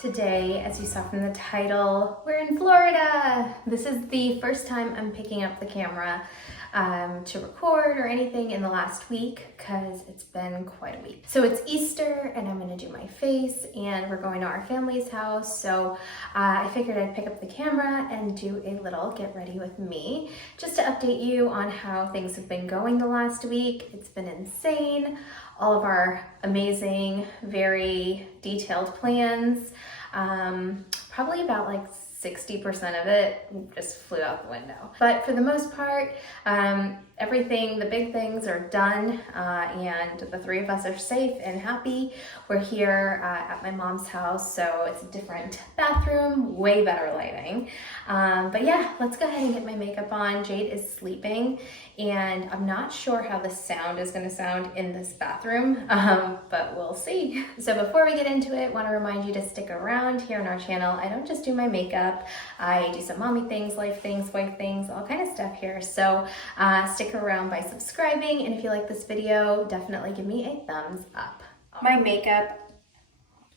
Today, as you saw from the title, we're in Florida. This is the first time I'm picking up the camera to record or anything in the last week because it's been quite a week. So it's Easter and I'm gonna do my face and we're going to our family's house. So I figured I'd pick up the camera and do a little get ready with me just to update you on how things have been going the last week. It's been insane. All of our amazing, very detailed plans. Probably about like 60% of it just flew out the window. But for the most part, everything, the big things are done and the three of us are safe and happy. We're here at my mom's house, so it's a different bathroom, way better lighting. But yeah, let's go ahead and get my makeup on. Jade is sleeping and I'm not sure how the sound is gonna sound in this bathroom, but we'll see. So before we get into it, wanna remind you to stick around here on our channel. I don't just do my makeup, I do some mommy things, life things, wife things, all kind of stuff here. So stick around by subscribing, and if you like this video, definitely give me a thumbs up. My makeup,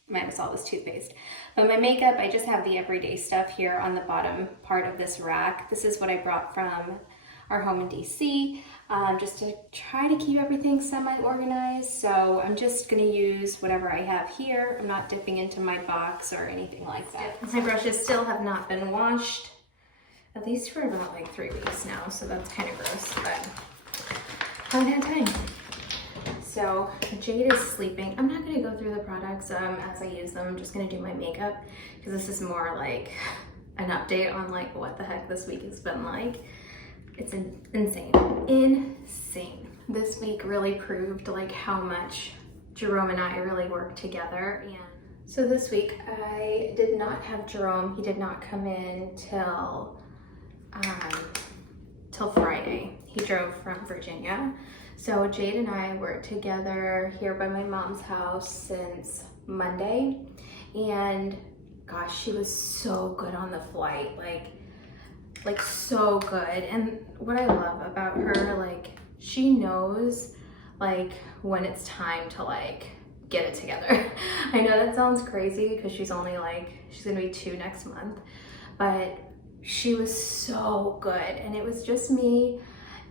minus all this toothpaste, but my makeup, I just have the everyday stuff here on the bottom part of this rack. This is what I brought from our home in DC, just to try to keep everything semi-organized. So I'm just gonna use whatever I have here. I'm not dipping into my box or anything like that. My brushes still have not been washed, at least for about like 3 weeks now, so that's kind of gross, but haven't had time. So Jade is sleeping. I'm not gonna go through the products as I use them. I'm just gonna do my makeup because this is more like an update on like what the heck this week has been like. It's insane. This week really proved like how much Jerome and I really work together. And so this week I did not have Jerome. He did not come in till Friday. He drove from Virginia. So Jade and I were together here by my mom's house since Monday. And gosh, she was so good on the flight. Like so good. And what I love about her, like she knows like when it's time to like get it together. I know that sounds crazy because she's only like, she's gonna be 2 next month, but she was so good. And it was just me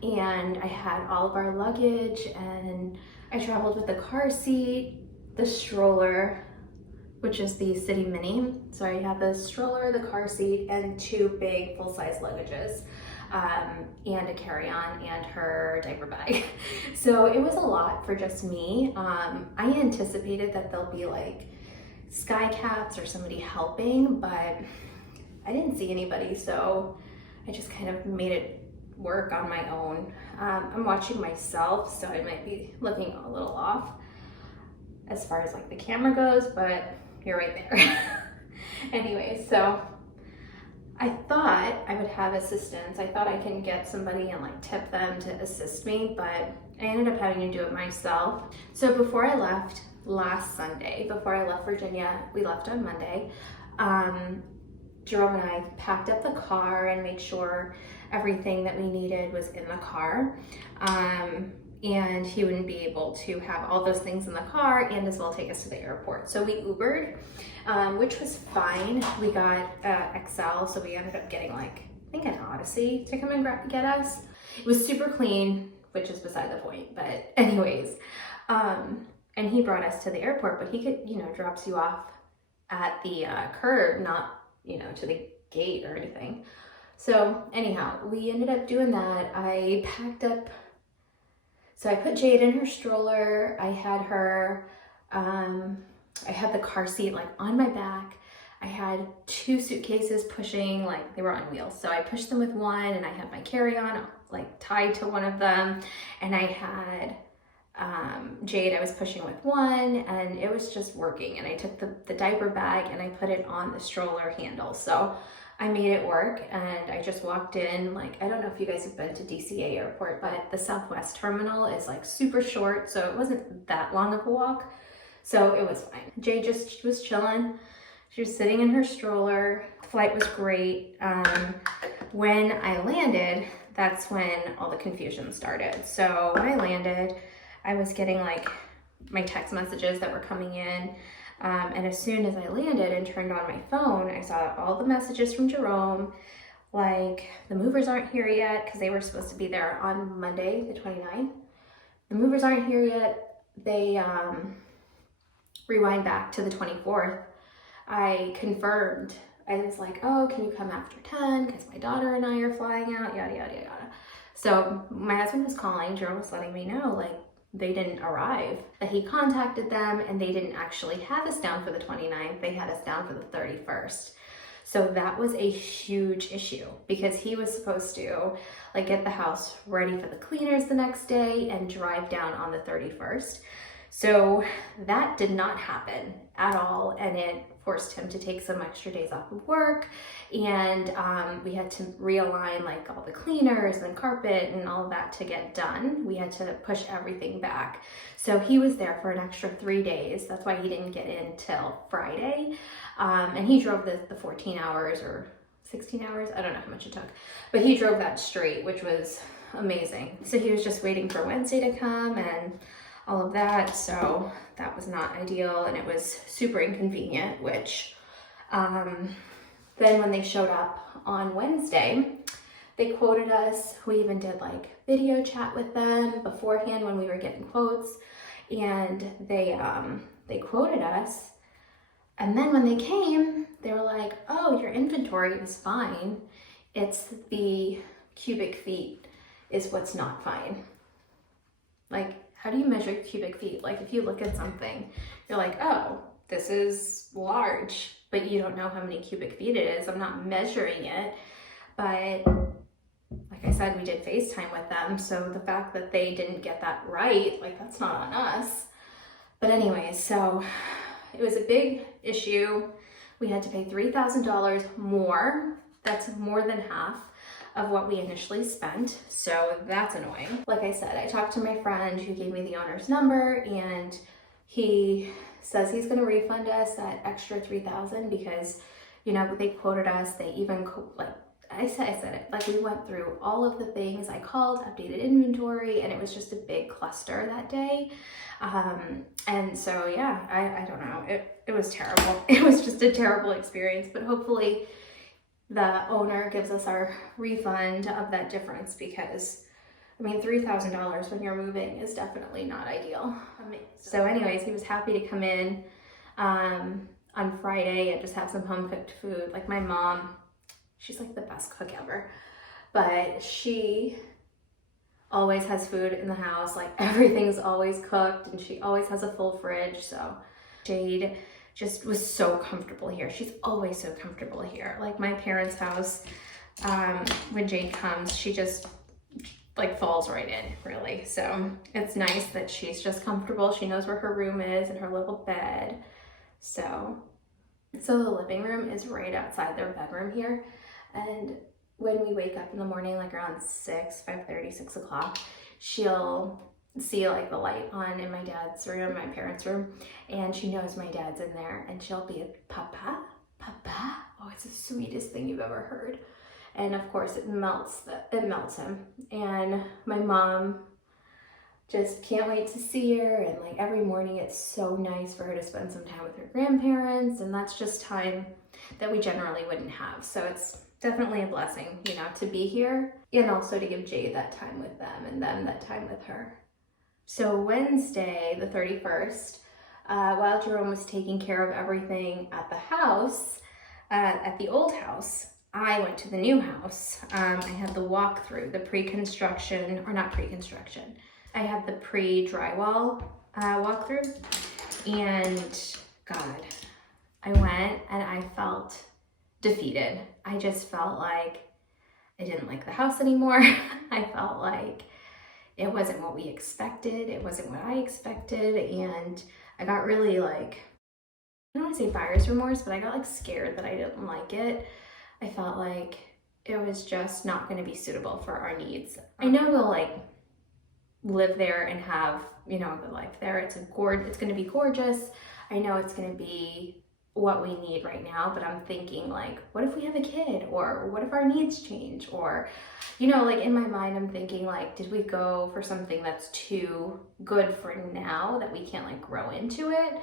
and I had all of our luggage and I traveled with the car seat, the stroller, which is the City Mini. So I had the stroller, the car seat, and 2 big full-size luggages, and a carry-on and her diaper bag. So it was a lot for just me. I anticipated that there'll be like sky cats or somebody helping, but I didn't see anybody, so I just kind of made it work on my own. I'm watching myself, so I might be looking a little off as far as like the camera goes, but you're right there. Anyway, so I thought I would have assistance. I thought I can get somebody and like tip them to assist me, but I ended up having to do it myself. So before I left last Sunday, before I left Virginia, we left on Monday, Jerome and I packed up the car and made sure everything that we needed was in the car. And he wouldn't be able to have all those things in the car and as well take us to the airport. So we Ubered, which was fine. We got XL, so we ended up getting like, I think an Odyssey to come and get us. It was super clean, which is beside the point, but anyways. And he brought us to the airport, but he could, you know, drops you off at the curb, not, you know, to the gate or anything. So anyhow, we ended up doing that. I packed up, so I put Jade in her stroller. I had her, I had the car seat like on my back. I had 2 suitcases pushing, like they were on wheels. So I pushed them with one and I had my carry-on like tied to one of them. And I had Jade I was pushing with one and it was just working. And I took the diaper bag and I put it on the stroller handle. So I made it work and I just walked in. Like, I don't know if you guys have been to DCA airport, but the Southwest terminal is like super short. So it wasn't that long of a walk. So it was fine. Jade just was chilling. She was sitting in her stroller. The flight was great. When I landed, that's when all the confusion started. So when I landed, I was getting like my text messages that were coming in And as soon as I landed and turned on my phone, I saw all the messages from Jerome, like the movers aren't here yet, because they were supposed to be there on Monday, the 29th. The movers aren't here yet. They rewind back to the 24th. I confirmed. I was like, oh, can you come after 10? Because my daughter and I are flying out, yada, yada, yada. So my husband was calling, Jerome was letting me know, like, they didn't arrive, that he contacted them and they didn't actually have us down for the 29th, they had us down for the 31st. So that was a huge issue because he was supposed to like get the house ready for the cleaners the next day and drive down on the 31st. So that did not happen at all, and it forced him to take some extra days off of work, and we had to realign like all the cleaners and carpet and all of that to get done. We had to push everything back. So he was there for an extra 3 days. That's why he didn't get in till Friday. And he drove the 14 hours or 16 hours. I don't know how much it took, but he drove that straight, which was amazing. So he was just waiting for Wednesday to come and all of that. So that was not ideal, and it was super inconvenient, which then when they showed up on Wednesday, they quoted us. We even did like video chat with them beforehand when we were getting quotes, and they quoted us. And then when they came, they were like, oh, your inventory is fine. It's the cubic feet is what's not fine. Like, how do you measure cubic feet? Like, if you look at something, you're like, oh, this is large, but you don't know how many cubic feet it is. I'm not measuring it. But like I said, we did FaceTime with them. So the fact that they didn't get that right, like, that's not on us. But anyways, so it was a big issue. We had to pay $3,000 more. That's more than half of what we initially spent, so that's annoying. Like I said, I talked to my friend who gave me the owner's number, and he says he's gonna refund us that extra $3,000 because, you know, they quoted us. They even like I said it, like, we went through all of the things. I called, updated inventory, and it was just a big cluster that day. And so yeah, I don't know, it was terrible. It was just a terrible experience, but hopefully the owner gives us our refund of that difference, because I mean, $3,000 when you're moving is definitely not ideal. So anyways, he was happy to come in on Friday and just have some home cooked food. Like, my mom, she's like the best cook ever, but she always has food in the house. Like, everything's always cooked, and she always has a full fridge. So Jade just was so comfortable here. She's always so comfortable here. Like, my parents' house, when Jade comes, she just like falls right in, really. So it's nice that she's just comfortable. She knows where her room is and her little bed. So the living room is right outside their bedroom here. And when we wake up in the morning, like around 5:30, 6 o'clock, she'll see like the light on in my dad's room, my parents' room, and she knows my dad's in there, and she'll be Papa, Papa. Oh, it's the sweetest thing you've ever heard. And of course it melts him. And my mom just can't wait to see her, and like every morning it's so nice for her to spend some time with her grandparents, and that's just time that we generally wouldn't have. So it's definitely a blessing, you know, to be here, and also to give Jade that time with them and them that time with her. So Wednesday, the 31st, while Jerome was taking care of everything at the house, at the old house, I went to the new house. I had the walkthrough, the pre-construction, or not pre-construction. I had the pre-drywall walkthrough, and God, I went and I felt defeated. I just felt like I didn't like the house anymore. I felt like it wasn't what we expected. It wasn't what I expected. And I got really like, I don't want to say buyer's remorse, but I got like scared that I didn't like it. I felt like it was just not going to be suitable for our needs. I know we'll like live there and have, you know, a good life there. It's going to be gorgeous. I know it's going to be what we need right now, but I'm thinking like, what if we have a kid, or what if our needs change, or, you know, like in my mind, I'm thinking like, did we go for something that's too good for now that we can't like grow into it?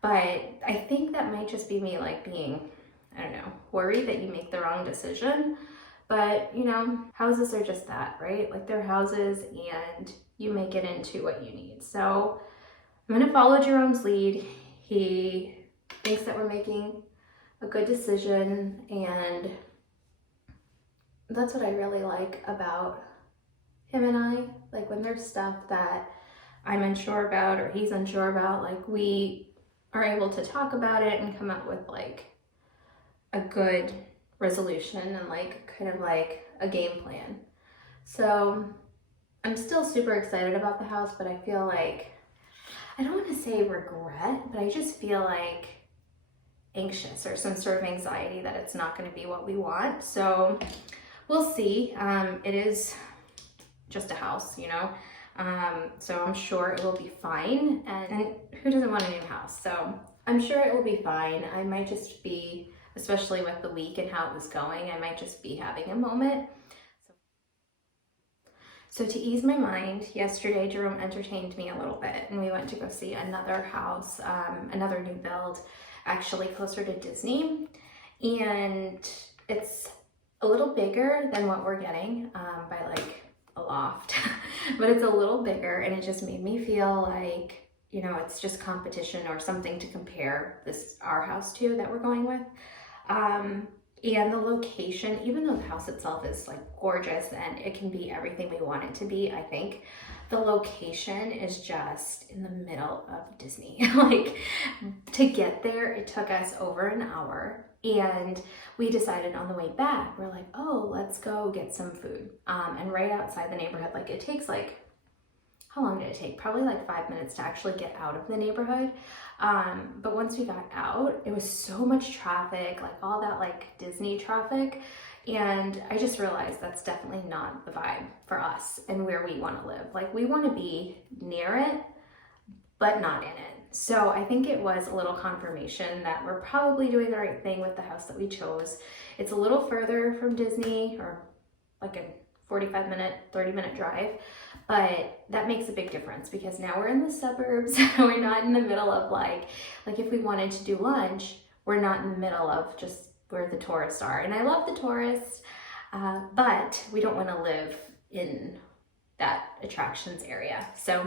But I think that might just be me like being, I don't know, worried that you make the wrong decision. But you know, houses are just that, right? Like they're houses and you make it into what you need. So I'm gonna follow Jerome's lead. He thinks that we're making a good decision, and that's what I really like about him and I. Like when there's stuff that I'm unsure about or he's unsure about, like we are able to talk about it and come up with like a good resolution and like kind of like a game plan. So I'm still super excited about the house, but I feel like, I don't want to say regret, but I just feel like anxious or some sort of anxiety that it's not going to be what we want. So we'll see. It is just a house, you know, so I'm sure it will be fine. And who doesn't want a new house? So I'm sure it will be fine. I might just be, especially with the week and how it was going, I might just be having a moment. So to ease my mind, yesterday Jerome entertained me a little bit and we went to go see another house, another new build, actually closer to Disney. And it's a little bigger than what we're getting by like a loft, but it's a little bigger, and it just made me feel like, you know, it's just competition or something to compare our house to that we're going with. And the location, even though the house itself is like gorgeous and it can be everything we want it to be, I think the location is just in the middle of Disney. Like to get there, it took us over an hour, and we decided on the way back, we're like, oh, let's go get some food. And right outside the neighborhood, like it takes like, how long did it take? Probably like 5 minutes to actually get out of the neighborhood. But once we got out, it was so much traffic, like all that like Disney traffic. And I just realized that's definitely not the vibe for us and where we want to live. Like we want to be near it, but not in it. So I think it was a little confirmation that we're probably doing the right thing with the house that we chose. It's a little further from Disney, or like a 45-minute, 30-minute drive, but that makes a big difference because now we're in the suburbs. We're not in the middle of like if we wanted to do lunch, we're not in the middle of just where the tourists are. And I love the tourists, but we don't want to live in that attractions area. So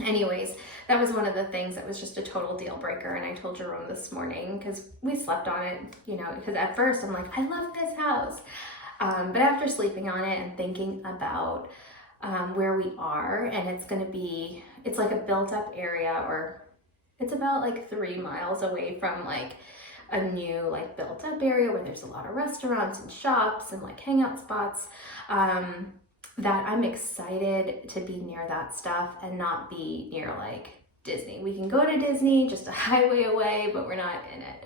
anyways, that was one of the things that was just a total deal breaker. And I told Jerome this morning, because we slept on it, you know, because at first I'm like, I love this house. But after sleeping on it and thinking about where we are, and it's like a built up area, or it's about like 3 miles away from like a new like built up area where there's a lot of restaurants and shops and like hangout spots, that I'm excited to be near that stuff and not be near like Disney. We can go to Disney just a highway away, but we're not in it.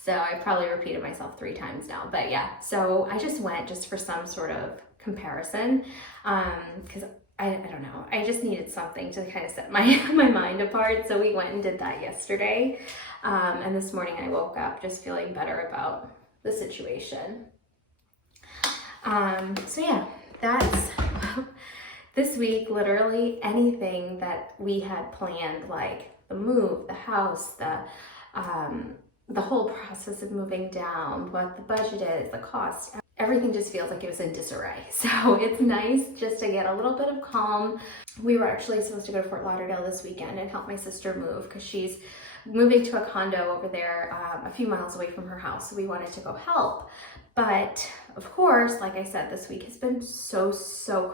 So I probably repeated myself 3 times now, but yeah. So I just went just for some sort of comparison, because I don't know, I just needed something to kind of set my mind apart. So we went and did that yesterday. And this morning I woke up just feeling better about the situation. So yeah, that's this week. Literally anything that we had planned, like the move, the house, the whole process of moving down, what the budget is, the cost, everything just feels like it was in disarray. So it's nice just to get a little bit of calm. We were actually supposed to go to Fort Lauderdale this weekend and help my sister move because she's moving to a condo over there a few miles away from her house. So we wanted to go help. But of course, like I said, this week has been so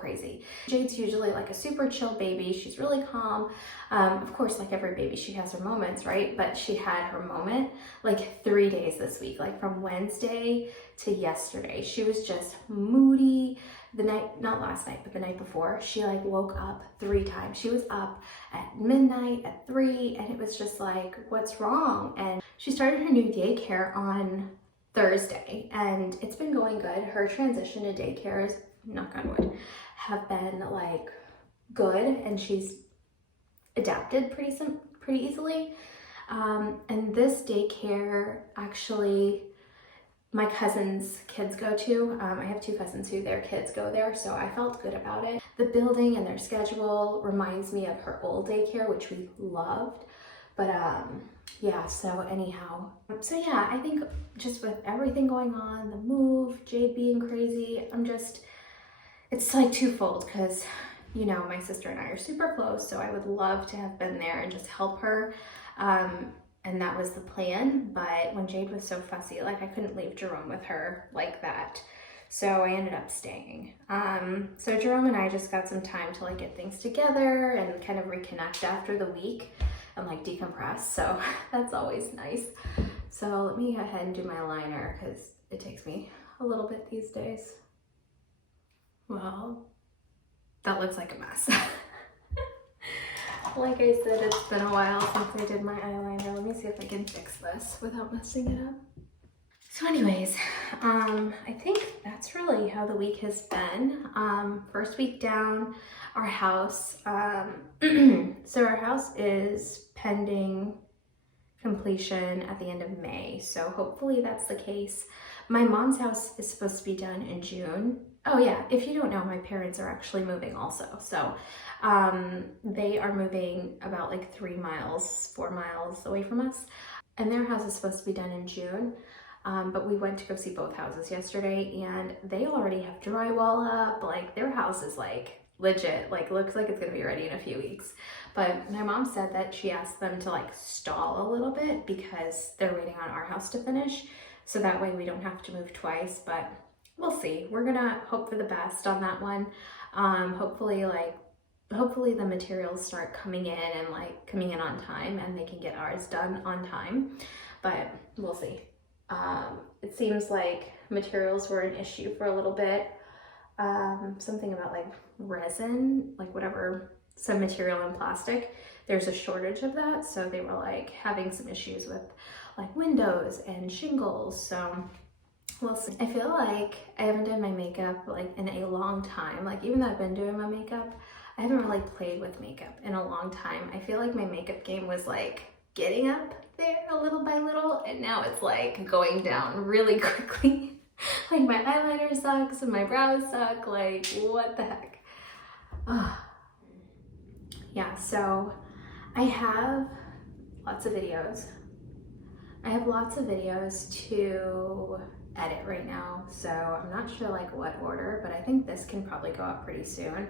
crazy. Jade's usually like a super chill baby. She's really calm. Of course, like every baby, she has her moments, right? But she had her moment like 3 days this week, like from Wednesday to yesterday. She was just moody. The night, not last night, but the night before, she like woke up 3 times. She was up at midnight, at 3, and it was just like, what's wrong? And she started her new daycare on Thursday, and it's been going good. Her transition to daycare is, knock on wood, have been like good, and she's adapted pretty easily. And this daycare, actually, my cousin's kids go to. I have 2 cousins who their kids go there, so I felt good about it. The building and their schedule reminds me of her old daycare, which we loved, But yeah, so anyhow, so yeah, I think just with everything going on, the move, Jade being crazy, it's like twofold because, you know, my sister and I are super close, so I would love to have been there and just help her. And that was the plan, but when Jade was so fussy, like I couldn't leave Jerome with her like that. So I ended up staying. So Jerome and I just got some time to like get things together and kind of reconnect after the week and like decompress. So that's always nice. So let me go ahead and do my liner because it takes me a little bit these days. Well, that looks like a mess. Like I said, it's been a while since I did my eyeliner. Let me see if I can fix this without messing it up. So anyways, I think that's really how the week has been. First week down, our house. So our house is pending completion at the end of May. So hopefully that's the case. My mom's house is supposed to be done in June. Oh yeah, if you don't know, my parents are actually moving also. So they are moving about like 4 miles away from us. And their house is supposed to be done in June. But we went to go see both houses yesterday and they already have drywall up. Like their house is like legit, like looks like it's gonna be ready in a few weeks. But my mom said that she asked them to like stall a little bit because they're waiting on our house to finish. So that way we don't have to move twice, but we'll see. We're gonna hope for the best on that one. Hopefully the materials start coming in and like coming in on time and they can get ours done on time, but we'll see. It seems like materials were an issue for a little bit. Something about like resin, like whatever, some material in plastic, there's a shortage of that. So they were like having some issues with like windows and shingles. So we'll see. I feel like I haven't done my makeup like in a long time. Like even though I've been doing my makeup, I haven't really played with makeup in a long time. I feel like my makeup game was like getting up there a little by little, and now it's like going down really quickly. Like my eyeliner sucks and my brows suck, like what the heck. Yeah, so I have lots of videos. I have lots of videos to edit right now, so I'm not sure like what order, but I think this can probably go up pretty soon.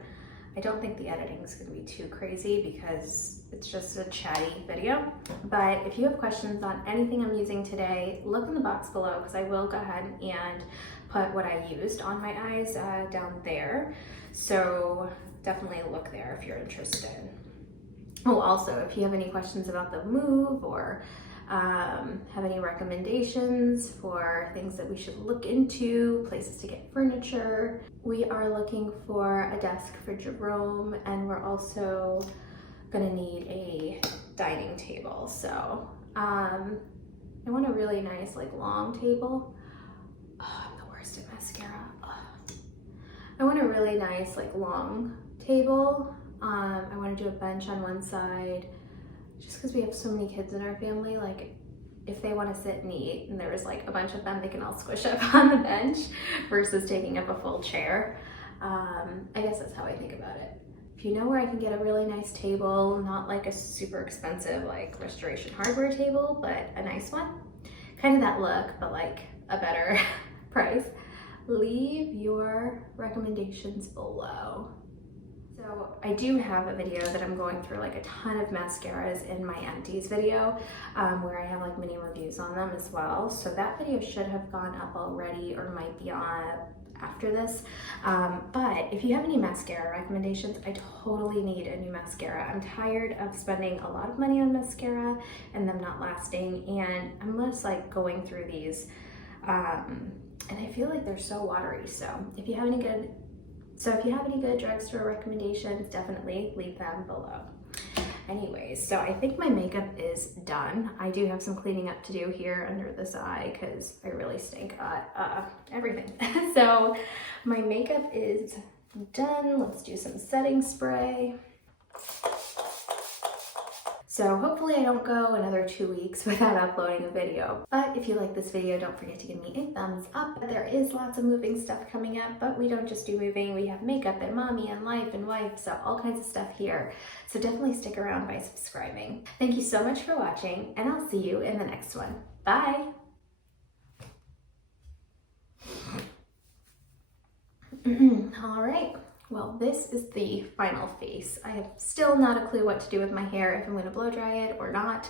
I don't think the editing is going to be too crazy because it's just a chatty video. But if you have questions on anything I'm using today, look in the box below because I will go ahead and put what I used on my eyes down there. So definitely look there if you're interested. Oh, also, if you have any questions about the move or have any recommendations for things that we should look into, places to get furniture. We are looking for a desk for Jerome, and we're also gonna need a dining table. So I want a really nice like long table. Oh, I'm the worst at mascara. I want a really nice like long table. I want to do a bench on one side just because we have so many kids in our family. Like if they want to sit and eat and there's like a bunch of them, they can all squish up on the bench versus taking up a full chair. I guess that's how I think about it. If you know where I can get a really nice table, not like a super expensive like Restoration Hardware table, but a nice one, kind of that look, but like a better price, leave your recommendations below. So I do have a video that I'm going through like a ton of mascaras in my empties video where I have like mini reviews on them as well. So that video should have gone up already or might be on after this. But if you have any mascara recommendations, I totally need a new mascara. I'm tired of spending a lot of money on mascara and them not lasting. And I'm just like going through these and I feel like they're so watery. So if you have any good drugstore recommendations, definitely leave them below. Anyways, so I think my makeup is done. I do have some cleaning up to do here under this eye because I really stink at everything. So my makeup is done. Let's do some setting spray. So hopefully I don't go another 2 weeks without uploading a video. But if you like this video, don't forget to give me a thumbs up. There is lots of moving stuff coming up, but we don't just do moving. We have makeup and mommy and life and wife, so all kinds of stuff here. So definitely stick around by subscribing. Thank you so much for watching, and I'll see you in the next one. Bye! All right. Well, this is the final face. I have still not a clue what to do with my hair, if I'm going to blow dry it or not.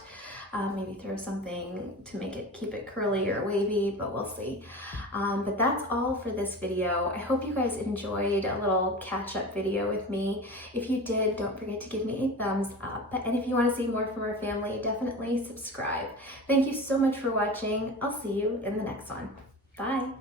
Maybe throw something to make it, keep it curly or wavy, but we'll see. But that's all for this video. I hope you guys enjoyed a little catch-up video with me. If you did, don't forget to give me a thumbs up. And if you want to see more from our family, definitely subscribe. Thank you so much for watching. I'll see you in the next one. Bye.